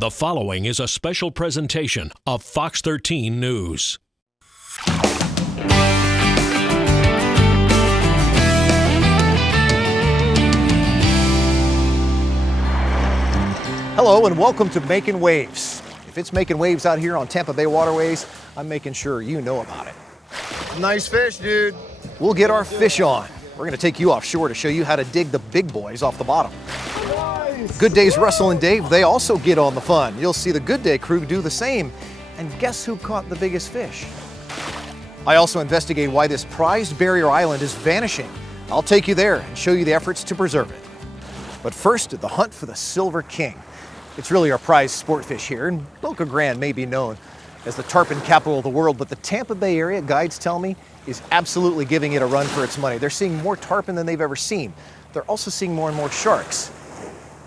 The following is a special presentation of Fox 13 News. Hello and welcome to Mak'n Waves. If it's making waves out here on Tampa Bay waterways, I'm making sure you know about it. Nice fish, dude. We'll get our fish on. We're going to take you offshore to show you how to dig the big boys off the bottom. Nice. Good Day's Russell and Dave, they also get on the fun. You'll see the Good Day crew do the same. And guess who caught the biggest fish? I also investigate why this prized barrier island is vanishing. I'll take you there and show you the efforts to preserve it. But first, the hunt for the Silver King. It's really our prized sport fish here, and Boca Grande may be known as the tarpon capital of the world, but the Tampa Bay area, guides tell me, is absolutely giving it a run for its money. They're seeing more tarpon than they've ever seen. They're also seeing more and more sharks.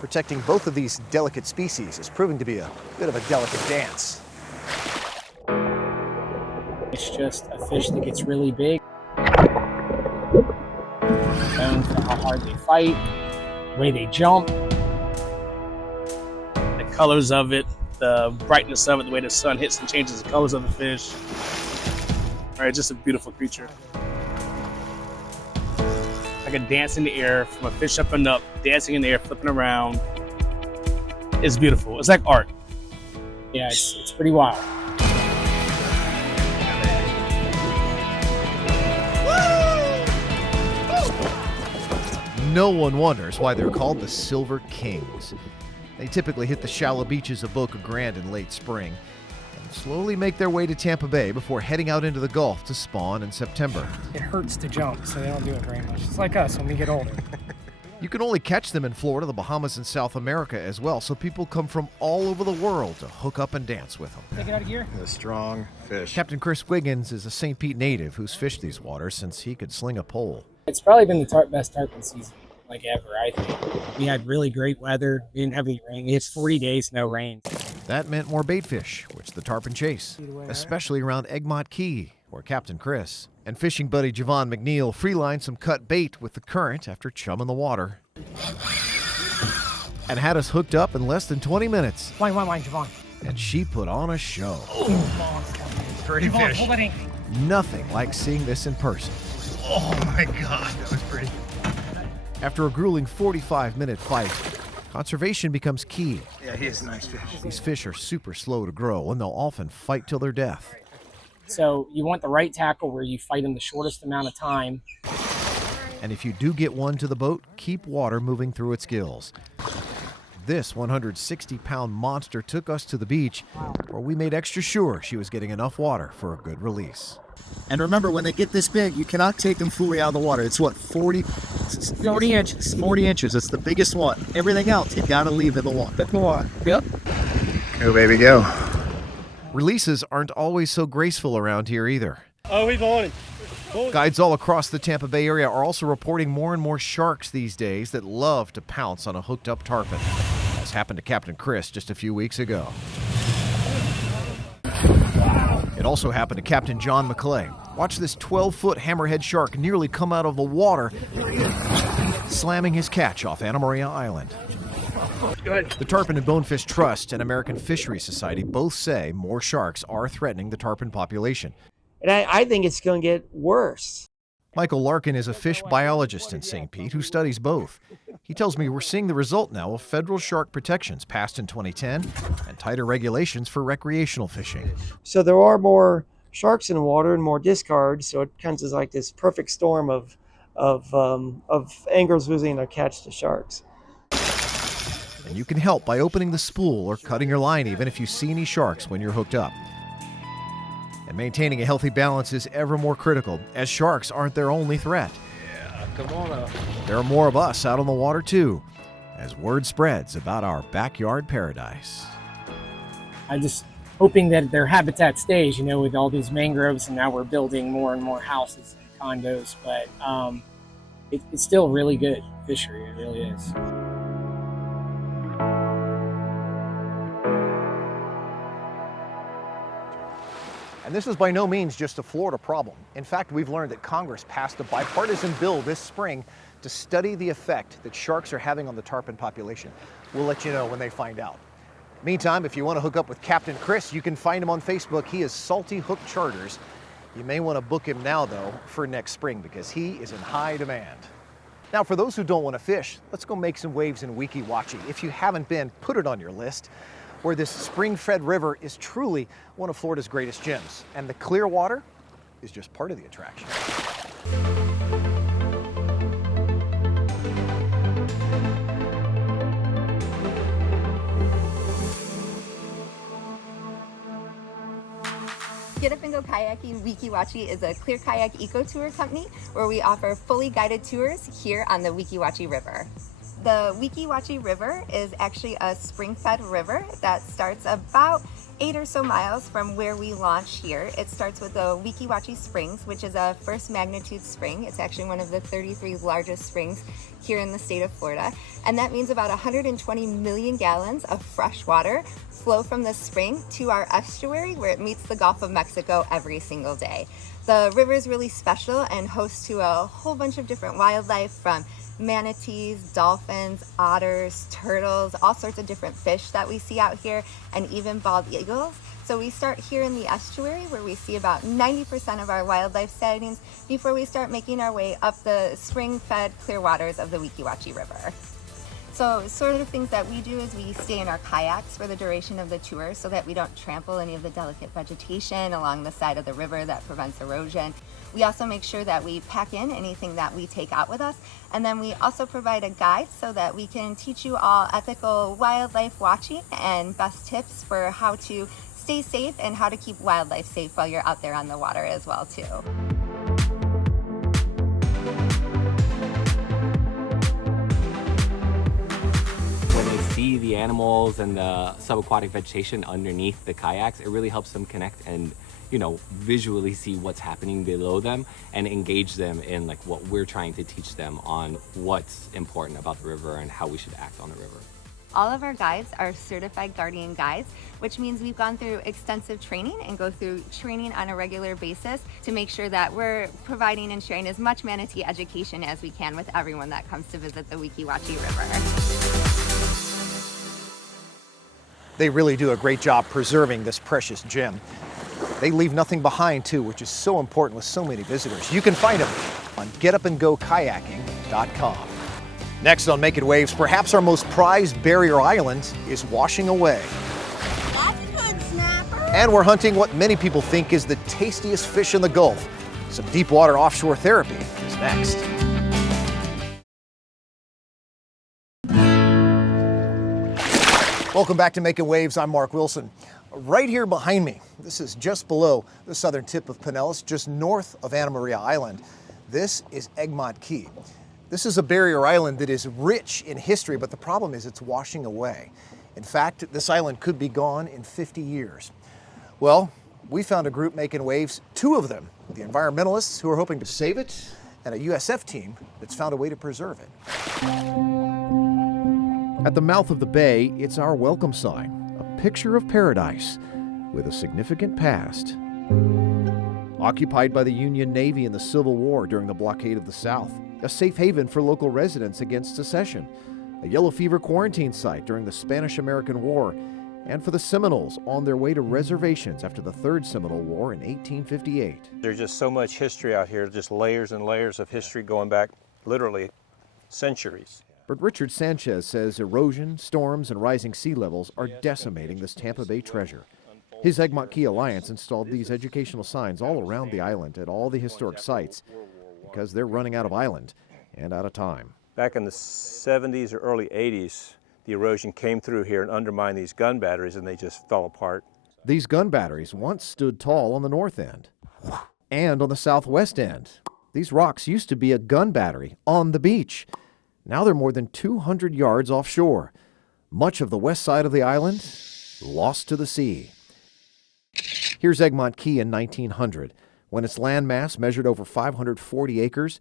Protecting both of these delicate species is proving to be a bit of a delicate dance. It's just a fish that gets really big. Known for how hard they fight, the way they jump. The colors of it, the brightness of it, the way the sun hits and changes the colors of the fish. All right, just a beautiful creature. Like a dance in the air from a fish up and up, dancing in the air, flipping around. It's beautiful. It's like art. Yeah, it's pretty wild. No one wonders why they're called the Silver Kings. They typically hit the shallow beaches of Boca Grande in late spring and slowly make their way to Tampa Bay before heading out into the Gulf to spawn in September. It hurts to jump, so they don't do it very much. It's like us when we get older. You can only catch them in Florida, the Bahamas, and South America as well, so people come from all over the world to hook up and dance with them. Take it out of gear. A strong fish. Captain Chris Wiggins is a St. Pete native who's fished these waters since he could sling a pole. It's probably been the best tarpon season like ever, I think. We had really great weather. We didn't have any rain. It's 40 days, no rain. That meant more bait fish, which the tarpon chase, especially around Eggmon Key, where Captain Chris and fishing buddy Javon McNeil freelined some cut bait with the current after chumming the water. And had us hooked up in less than 20 minutes. Wine, Javon. And she put on a show. Pretty Javon, fish. hold that ink. Nothing like seeing this in person. Oh my God, that was pretty. After a grueling 45-minute fight, conservation becomes key. Yeah, he is a nice fish. These fish are super slow to grow, and they'll often fight till their death. So you want the right tackle where you fight in the shortest amount of time. And if you do get one to the boat, keep water moving through its gills. This 160-pound monster took us to the beach, where we made extra sure she was getting enough water for a good release. And remember, when they get this big, you cannot take them fully out of the water. It's what, 40 inches? 40 inches. It's the biggest one. Everything else, you gotta leave in the water. Yep. Go, baby, go. Releases aren't always so graceful around here either. Oh, he's on it. Guides all across the Tampa Bay area are also reporting more and more sharks these days that love to pounce on a hooked-up tarpon, as happened to Captain Chris just a few weeks ago. It also happened to Captain John McClay. Watch this 12-foot hammerhead shark nearly come out of the water, slamming his catch off Anna Maria Island. The Tarpon and Bonefish Trust and American Fisheries Society both say more sharks are threatening the tarpon population. And I think it's going to get worse. Michael Larkin is a fish biologist in St. Pete who studies both. He tells me we're seeing the result now of federal shark protections passed in 2010 and tighter regulations for recreational fishing. So there are more sharks in the water and more discards. So it comes as like this perfect storm of anglers losing their catch to sharks. And you can help by opening the spool or cutting your line even if you see any sharks when you're hooked up. And maintaining a healthy balance is ever more critical, as sharks aren't their only threat. Yeah, come on up. There are more of us out on the water too, as word spreads about our backyard paradise. I'm just hoping that their habitat stays, with all these mangroves, and now we're building more and more houses and condos, but it's still really good fishery, it really is. And this is by no means just a Florida problem. In fact, we've learned that Congress passed a bipartisan bill this spring to study the effect that sharks are having on the tarpon population. We'll let you know when they find out. Meantime, if you want to hook up with Captain Chris, you can find him on Facebook. He is Salty Hook Charters. You may want to book him now, though, for next spring because he is in high demand. Now, for those who don't want to fish, let's go make some waves in Weeki Wachee. If you haven't been, put it on your list, where this spring-fed river is truly one of Florida's greatest gems, and the clear water is just part of the attraction. Get Up and Go Kayaking Weeki Wachee is a clear kayak eco tour company where we offer fully guided tours here on the Weeki Wachee River. The Weeki Wachee River is actually a spring-fed river that starts about 8 or so miles from where we launch here. It starts with the Weeki Wachee Springs, which is a first magnitude spring. It's actually one of the 33 largest springs here in the state of Florida. And that means about 120 million gallons of fresh water flow from the spring to our estuary where it meets the Gulf of Mexico every single day. The river is really special and host to a whole bunch of different wildlife, from manatees, dolphins, otters, turtles, all sorts of different fish that we see out here, and even bald eagles. So we start here in the estuary where we see about 90% of our wildlife sightings before we start making our way up the spring-fed clear waters of the Weeki Wachee River. So sort of the things that we do is we stay in our kayaks for the duration of the tour so that we don't trample any of the delicate vegetation along the side of the river that prevents erosion. We also make sure that we pack in anything that we take out with us, and then we also provide a guide so that we can teach you all ethical wildlife watching and best tips for how to stay safe and how to keep wildlife safe while you're out there on the water as well too. See the animals and the subaquatic vegetation underneath the kayaks, it really helps them connect and, you know, visually see what's happening below them and engage them in like what we're trying to teach them on what's important about the river and how we should act on the river. All of our guides are certified guardian guides, which means we've gone through extensive training and go through training on a regular basis to make sure that we're providing and sharing as much manatee education as we can with everyone that comes to visit the Weeki Wachee River. They really do a great job preserving this precious gem. They leave nothing behind too, which is so important with so many visitors. You can find them on getupandgokayaking.com. Next on Mak'n Waves, perhaps our most prized barrier island is washing away. That's a good snapper. And we're hunting what many people think is the tastiest fish in the Gulf. Some deep water offshore therapy is next. Welcome back to Mak'n Waves. I'm Mark Wilson. Right here behind me, this is just below the southern tip of Pinellas, just north of Anna Maria Island. This is Eggmon Key. This is a barrier island that is rich in history, but the problem is it's washing away. In fact, this island could be gone in 50 years. Well, we found a group making waves, 2 of them, the environmentalists who are hoping to save it, and a USF team that's found a way to preserve it. At the mouth of the bay, it's our welcome sign, a picture of paradise with a significant past. Occupied by the Union Navy in the Civil War during the blockade of the South, a safe haven for local residents against secession, a yellow fever quarantine site during the Spanish-American War, and for the Seminoles on their way to reservations after the Third Seminole War in 1858. There's just so much history out here, just layers and layers of history going back literally centuries. But Richard Sanchez says erosion, storms, and rising sea levels are decimating this Tampa Bay treasure. His Eggmon Key Alliance installed these educational signs all around the island at all the historic sites because they're running out of island and out of time. Back in the 70s or early 80s, the erosion came through here and undermined these gun batteries, and they just fell apart. These gun batteries once stood tall on the north end and on the southwest end. These rocks used to be a gun battery on the beach. Now they're more than 200 yards offshore. Much of the west side of the island lost to the sea. Here's Eggmon Key in 1900, when its landmass measured over 540 acres.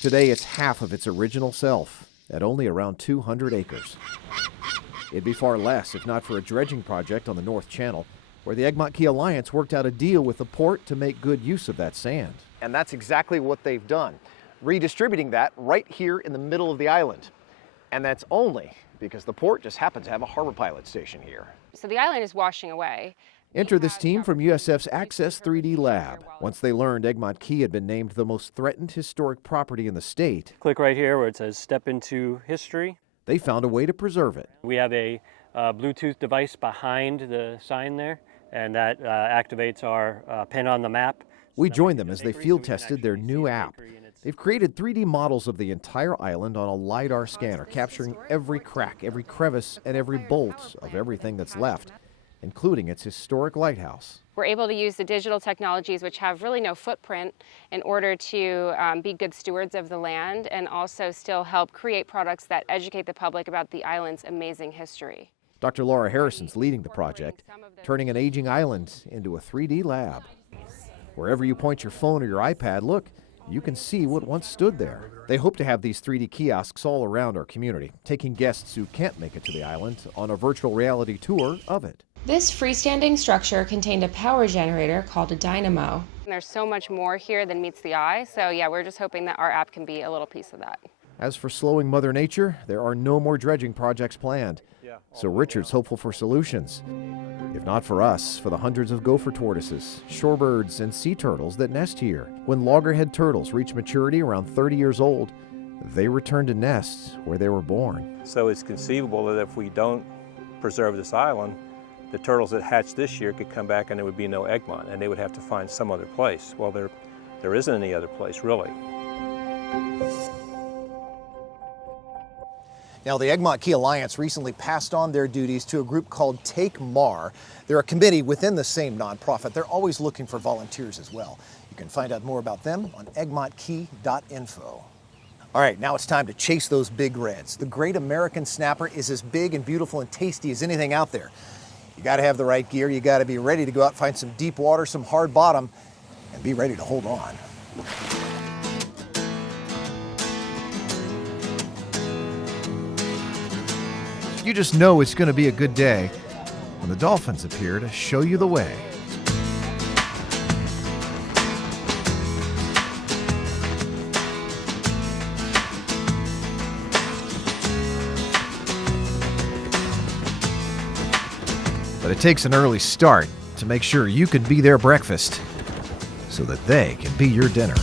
Today it's half of its original self, at only around 200 acres. It'd be far less if not for a dredging project on the North Channel, where the Eggmon Key Alliance worked out a deal with the port to make good use of that sand. And that's exactly what they've done, redistributing that right here in the middle of the island. And that's only because the port just happens to have a harbor pilot station here. So the island is washing away. Enter this team from USF's Access 3D lab. Once they learned Eggmon Key had been named the most threatened historic property in the state, click right here where it says Step into History. They found a way to preserve it. We have a Bluetooth device behind the sign there, and that activates our pin on the map. We joined them as they field tested their new app. They've created 3D models of the entire island on a LiDAR scanner, capturing every crack, every crevice, and every bolt of everything that's left, including its historic lighthouse. We're able to use the digital technologies, which have really no footprint, in order to be good stewards of the land and also still help create products that educate the public about the island's amazing history. Dr. Laura Harrison's leading the project, turning an aging island into a 3D lab. Wherever you point your phone or your iPad, look, you can see what once stood there. They hope to have these 3D kiosks all around our community, taking guests who can't make it to the island on a virtual reality tour of it. This freestanding structure contained a power generator called a dynamo. There's so much more here than meets the eye, so yeah, we're just hoping that our app can be a little piece of that. As for slowing Mother Nature, there are no more dredging projects planned. So Richard's hopeful for solutions. If not for us, for the hundreds of gopher tortoises, shorebirds, and sea turtles that nest here. When loggerhead turtles reach maturity around 30 years old, they return to nests where they were born. So it's conceivable that if we don't preserve this island, the turtles that hatch this year could come back and there would be no Eggmon, and they would have to find some other place. Well, there isn't any other place, really. Now, the Eggmon Key Alliance recently passed on their duties to a group called Take Mar. They're a committee within the same nonprofit. They're always looking for volunteers as well. You can find out more about them on eggmontkey.info. All right, now it's time to chase those big reds. The great American snapper is as big and beautiful and tasty as anything out there. You got to have the right gear. You got to be ready to go out and find some deep water, some hard bottom, and be ready to hold on. You just know it's going to be a good day when the dolphins appear to show you the way. But it takes an early start to make sure you can be their breakfast so that they can be your dinner.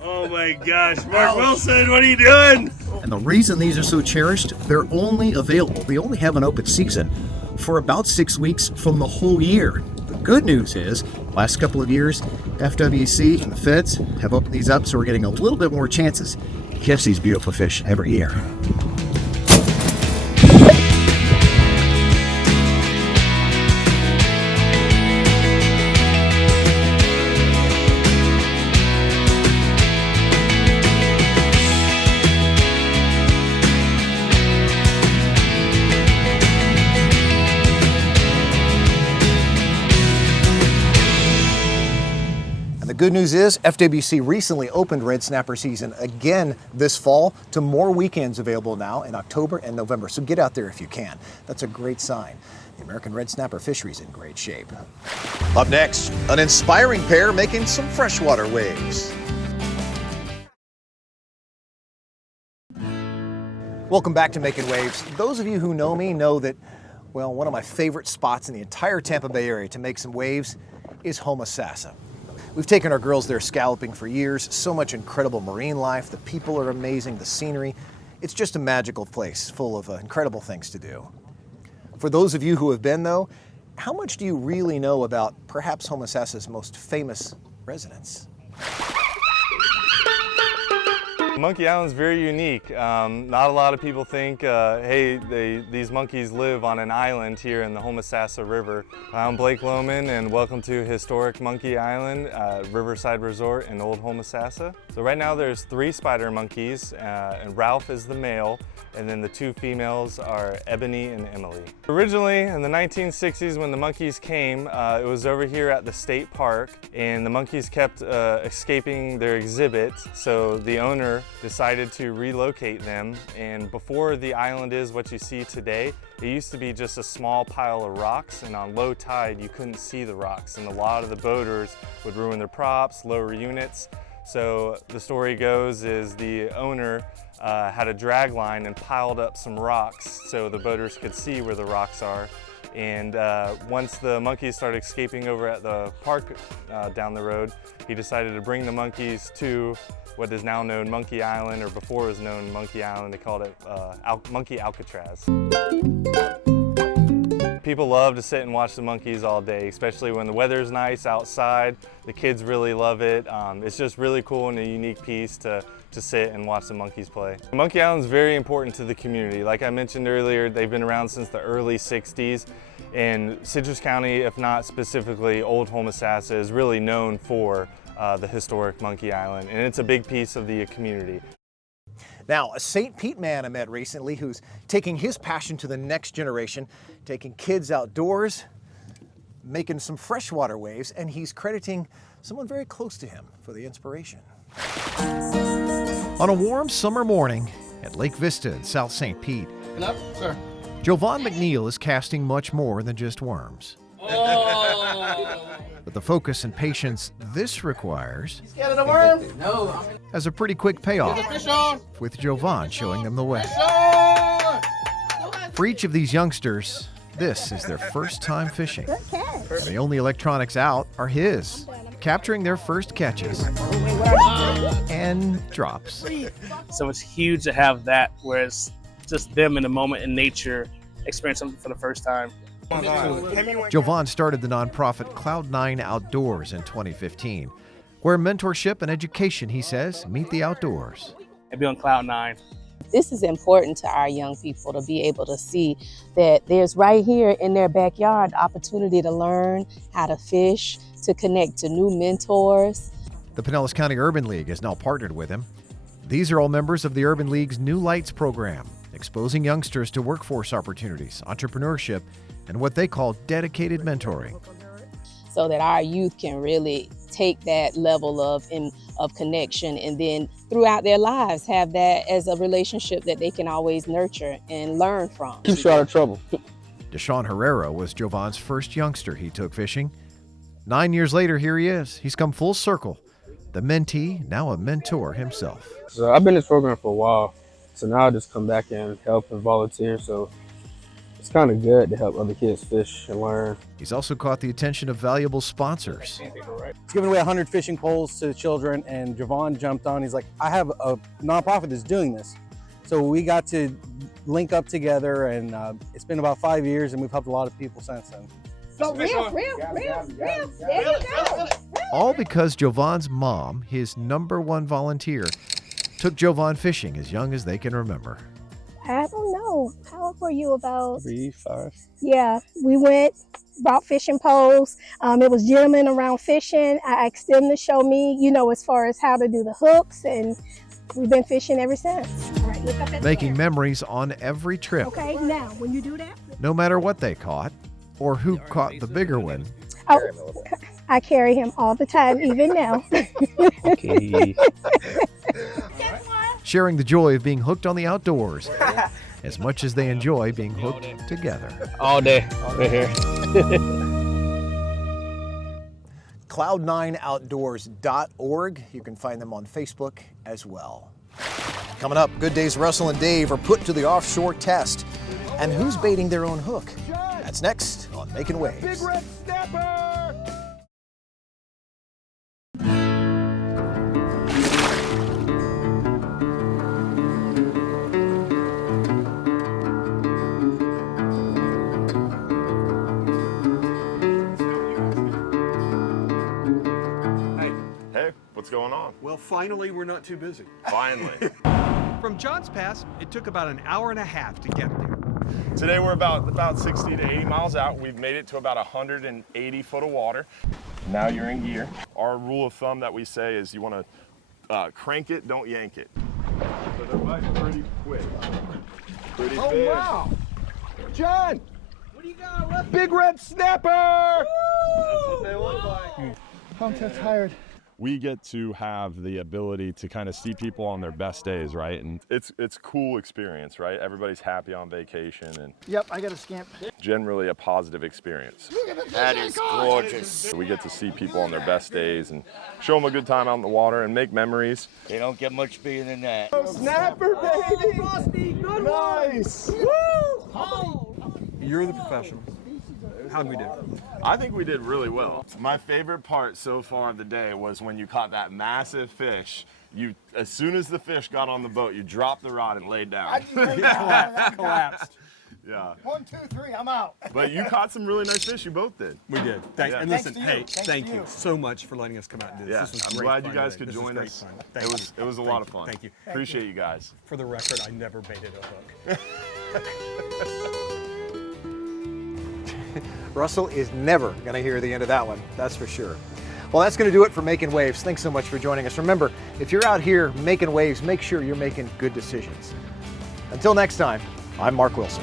Oh my gosh, Mark Wilson, what are you doing? And the reason these are so cherished, they're only available, they only have an open season for about 6 weeks from the whole year. The good news is, last couple of years, FWC and the feds have opened these up, so we're getting a little bit more chances to catch these beautiful fish every year. The good news is FWC recently opened red snapper season again this fall to more weekends available now in October and November. So get out there if you can. That's a great sign. The American red snapper fishery is in great shape. Up next, an inspiring pair making some freshwater waves. Welcome back to Mak'n Waves. Those of you who know me know that, well, one of my favorite spots in the entire Tampa Bay area to make some waves is Homosassa. We've taken our girls there scalloping for years. So much incredible marine life. The people are amazing. The scenery. It's just a magical place full of incredible things to do. For those of you who have been, though, how much do you really know about perhaps Homosassa's most famous residents? Monkey Island's very unique. Not a lot of people think, hey, these monkeys live on an island here in the Homosassa River. I'm Blake Lohman, and welcome to historic Monkey Island, Riverside Resort in Old Homosassa. So right now there's 3 spider monkeys, and Ralph is the male, and then the 2 females are Ebony and Emily. Originally in the 1960s when the monkeys came, it was over here at the state park, and the monkeys kept escaping their exhibit, so the owner decided to relocate them. And before the island is what you see today, it used to be just a small pile of rocks, and on low tide you couldn't see the rocks, and a lot of the boaters would ruin their props, lower units. So the story goes is the owner had a drag line and piled up some rocks so the boaters could see where the rocks are. And once the monkeys started escaping over at the park down the road, he decided to bring the monkeys to what is now known Monkey Island, or before it was known Monkey Island. They called it Monkey Alcatraz. People love to sit and watch the monkeys all day, especially when the weather's nice outside. The kids really love it. It's just really cool and a unique piece to sit and watch the monkeys play. Monkey Island's very important to the community. Like I mentioned earlier, they've been around since the early 60s, and Citrus County, if not specifically Old Homosassa, is really known for the historic Monkey Island, and it's a big piece of the community. Now, a St. Pete man I met recently who's taking his passion to the next generation, taking kids outdoors, making some freshwater waves, and he's crediting someone very close to him for the inspiration. On a warm summer morning at Lake Vista in South St. Pete, Up, sir. Jovan McNeil is casting much more than just worms. But the focus and patience this requires Scared of the worm? No. has a pretty quick payoff, Get the fish on. with Jovan showing them the way. Fish on. For each of these youngsters, this is their first time fishing. And the only electronics out are his, capturing their first catches and drops. So it's huge to have that, where it's just them in the moment in nature, experience something for the first time. Jovan started the nonprofit Cloud9 Outdoors in 2015, where mentorship and education, he says, meet the outdoors. And be on Cloud 9. This is important to our young people to be able to see that there's right here in their backyard opportunity to learn how to fish, to connect to new mentors. The Pinellas County Urban League has now partnered with him. These are all members of the Urban League's New Lights program, exposing youngsters to workforce opportunities, entrepreneurship, and what they call dedicated mentoring. So that our youth can really take that level of connection, and then throughout their lives have that as a relationship that they can always nurture and learn from. Keeps you out of trouble. Deshaun Herrera was Jovan's first youngster he took fishing. 9 years later, here he is. He's come full circle. The mentee, now a mentor himself. So I've been in this program for a while, so now I just come back and help and volunteer. So it's kind of good to help other kids fish and learn. He's also caught the attention of valuable sponsors. He's giving away 100 fishing poles to children, and Jovan jumped on. He's like, I have a nonprofit that's doing this. So we got to link up together, and it's been about 5 years, and we've helped a lot of people since then. So real. There you go. All because Jovan's mom, his #1 volunteer, took Jovan fishing as young as they can remember. I don't know. How old were you? About 3, 5. Yeah, we went, bought fishing poles. It was gentlemen around fishing. I asked them to show me, as far as how to do the hooks, and we've been fishing ever since. All right, look up at Making memories on every trip, Okay, now when you do that. no matter what they caught or who caught the bigger one. Oh, I carry him all the time, even now. Okay. Sharing the joy of being hooked on the outdoors as much as they enjoy being hooked together. All day. Right here. Cloud9outdoors.org. You can find them on Facebook as well. Coming up, Good Days Russell and Dave are put to the offshore test. And who's baiting their own hook? That's next on Mak'n Waves. Big red snapper! What's going on? Well, finally, we're not too busy. Finally. From Johns Pass, it took about an hour and a half to get there. Today we're about 60 to 80 miles out. We've made it to about 180 foot of water. Now you're in gear. Our rule of thumb that we say is you want to crank it, don't yank it. So they're biting pretty quick. Pretty big. Oh, wow. John! What do you got? Big red snapper! That's what they look like. I'm so tired. We get to have the ability to kind of see people on their best days, right? And it's a cool experience, right? Everybody's happy on vacation and Yep, I got a scamp. generally a positive experience. Look at the fish That I is caught. gorgeous. We get to see people on their best days and show them a good time out in the water and make memories. They don't get much bigger than that. Oh, snapper, baby! Frosty, good nice! Woo! You're the professional. How'd we do? I think we did really well. My favorite part so far of the day was when you caught that massive fish. As soon as the fish got on the boat, you dropped the rod and laid down. Collapsed. Yeah. 1, 2, 3, I'm out. But you caught some really nice fish. You both did. We did. Thanks. Yeah. And listen, Thanks to you. thank you so much for letting us come out and do this. Yeah, This was I'm great glad fun you guys today. could This was join great us. fun. Thank It was a lot of fun. Thank you. Appreciate you guys. For the record, I never baited a hook. Russell is never going to hear the end of that one, that's for sure. Well, that's going to do it for Making Waves. Thanks so much for joining us. Remember, if you're out here making waves, make sure you're making good decisions. Until next time, I'm Mark Wilson.